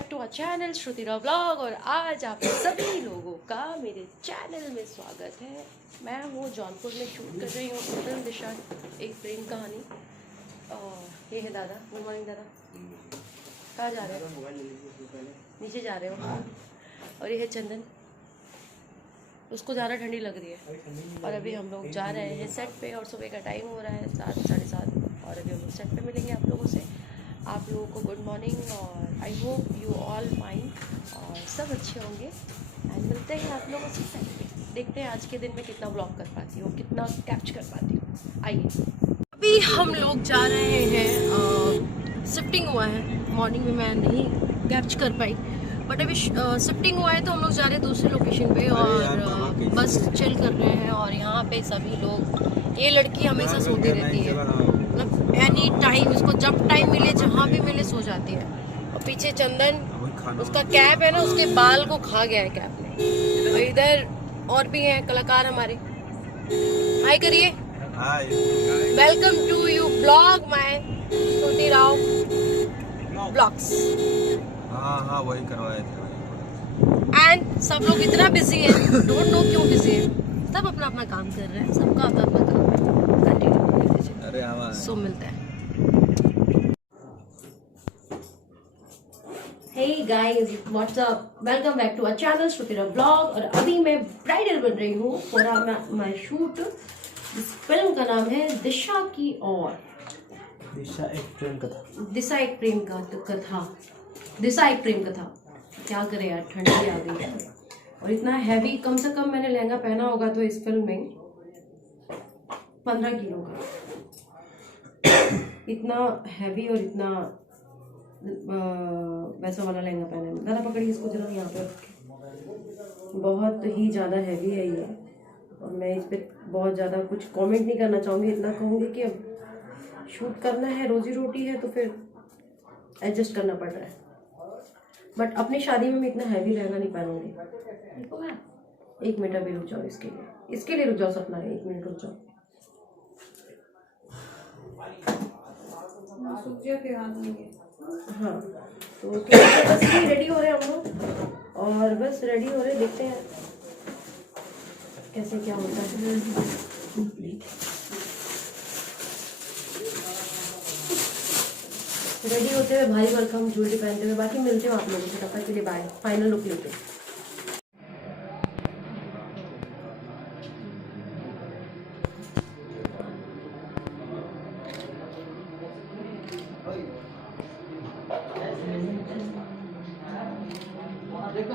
Back to our channel Shruti Rao blog. और आज आप सभी लोगों का मेरे चैनल में स्वागत है। मैं हूँ जौनपुर में शूट कर रही हूँ फिल्म दिशा एक प्रेम कहानी। और ये है दादा। गुड मॉर्निंग दादा। कहाँ जा रहे हो? नीचे जा रहे हो। और ये है चंदन, उसको ज़्यादा ठंडी लग रही है। और अभी हम लोग जा रहे हैं सेट पे और सुबह का टाइम हो रहा है 7 साढ़े 7। और अभी हम लोग सेट पे मिलेंगे आप लोगों से। आप लोगों को गुड मॉर्निंग और I hope you all fine और सब अच्छे होंगे। एंड मिलते हैं आप लोगों से सेट पे। देखते हैं आज के दिन में कितना ब्लॉग कर पाती हूँ, कितना कैप्च कर पाती हूँ। आइए अभी हम लोग जा रहे हैं। शिफ्टिंग हुआ है, मॉर्निंग में मैं नहीं कैप्च कर पाई, बट अभी शिफ्टिंग हुआ है तो हम लोग जा रहे हैं दूसरे लोकेशन पे और बस चिल कर रहे हैं। और यहाँ पे सभी लोग, ये लड़की हमेशा सोती रहती है, मतलब एनी टाइम, उसको जब टाइम मिले जहाँ भी मिले सो जाती है। और पीछे चंदन, उसका कैप है ना, उसके बाल को खा गया है कैप ने। और इधर और भी हैं कलाकार हमारे। हाय करिए। Welcome to you blog my Shruti Rao blogs. हाँ वही करवाए थे। एंड सब लोग इतना बिजी है, डोंट नो क्यों बिजी है। सब अपना अपना काम कर रहे हैं, सबका अपना अपना काम कंटिन्यू। अरे हाँ, सो मिलते हैं। Hey guys, what's up? Welcome back to our channel Shruti Rao blog. और अभी मैं ब्राइडल बन रही हूँ फॉर माय शूट। इस फिल्म का नाम है दिशा की ओर। दिशा एक प्रेम कथा। दिशा एक प्रेम कथा। दिशा एक प्रेम कथा। क्या करे यार, ठंडी आ गई है और इतना हैवी। कम से कम मैंने लहंगा पहना होगा तो इस फिल्म में 15 किलो का। इतना हैवी और इतना वैसा वाला लहंगा पहना है। दादा पकड़िए इसको जरा, यहाँ पे रखिए। बहुत ही ज़्यादा हैवी है ये और मैं इस पर बहुत ज़्यादा कुछ कमेंट नहीं करना चाहूँगी। इतना कहूँगी कि अब शूट करना है, रोजी रोटी है, तो फिर एडजस्ट करना पड़ रहा है। बट अपनी शादी में मैं इतना हैवी लहंगा नहीं पहनूंगी। 1 मिनट अभी रुक जाओ, इसके लिए रुक जाओ सपना है। 1 मिनट रुक जाओ। हाँ तो बस रेडी हो रहे हैं हम लोग और बस रेडी हो रहे, देखते हैं कैसे क्या होता है। रेडी होते हुए भाई वेलकम, ज्वेलरी पहनते हुए। बाकी मिलते हो आप लोगों से, तब तक के लिए बाय। फाइनल लुक लेते हैं। देखो